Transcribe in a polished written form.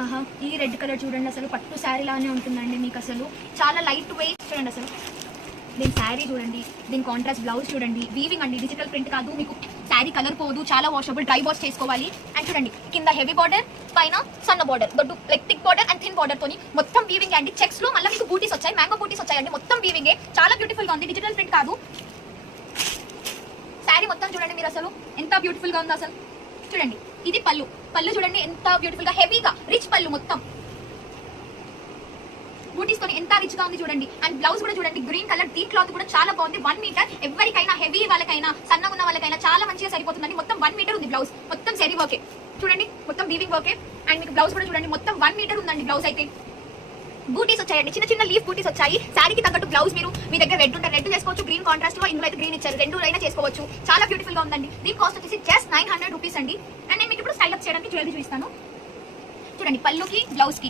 ఆహా, ఈ red colour చూడండి, అసలు పట్టు శారీ లానే ఉంటుందండి మీకు. అసలు చాలా లైట్ వెయిట్ చూడండి. అసలు దీని శారీ చూడండి, దీని కాంట్రాస్ట్ బ్లౌజ్ చూడండి. వీవింగ్ అండి, డిజిటల్ ప్రింట్ కాదు. మీకు శారీ కలర్ పోదు, చాలా వాషబుల్, డ్రై వాష్ చేసుకోవాలి. అండ్ చూడండి కింద హెవీ బార్డర్, పైన సన్న బార్డర్, దొడ్డు like thick border and thin border తోని మొత్తం వీవింగ్ అండి. చెక్స్ లో మళ్ళీ మీకు బూటీస్ వచ్చాయి, మ్యాంగో బూటీస్ వచ్చాయండి. మొత్తం వీవింగే, చాలా బ్యూటిఫుల్ గా ఉంది, డిజిటల్ ప్రింట్ కాదు. శారీ మొత్తం చూడండి మీరు, అసలు ఎంత బ్యూటిఫుల్ గా ఉందో. అసలు చూడండి, ఇది పళ్ళు. పళ్ళు చూడండి ఎంత బ్యూటిఫుల్ గా, హెవీగా రిచ్ పళ్ళు, మొత్తం బూటీస్ తోని ఎంత రిచ్ గా ఉంది చూడండి. అండ్ బ్లౌజ్ కూడా చూడండి, గ్రీన్ కలర్, దీని క్లాత్ కూడా చాలా బాగుంది. 1 మీటర్, ఎవరికైనా హెవీ వాళ్ళకైనా సన్నగా ఉన్న వాళ్ళకైనా చాలా మంచిగా సరిపోతుందండి. మొత్తం 1 మీటర్ ఉంది బ్లౌజ్, మొత్తం జరీ వర్కే చూడండి, మొత్తం వీవింగ్ వర్కే. అండ్ మీకు బ్లౌజ్ కూడా చూడండి, మొత్తం 1 మీటర్ ఉందండి బ్లౌజ్ అయితే. బూటీస్ వచ్చాయండి, చిన్న చిన్న లీఫ్ బూటీస్ వచ్చాయి. శారీకి తగ్గట్టు బ్లౌజ్ మీరు మీ దగ్గర రెడ్ ఉంటే రెడ్ చేసుకోవచ్చు, గ్రీన్ కాంట్రాస్ట్ లో ఇందులో అయితే గ్రీన్ ఇచ్చారు, రెండు అయినా చేసుకోవచ్చు. చాలా బ్యూటిఫుల్ గా ఉందండి. దీని కాస్ట్ వచ్చేసి జస్ట్ 900 రూపీస్ అండి. అండ్ నేను మీకు ఇప్పుడు స్టైల్ అప్ చేయడానికి జ్యువెలరీ చూపిస్తాను. చూడండి, పళ్ళుకి బ్లౌజ్ కి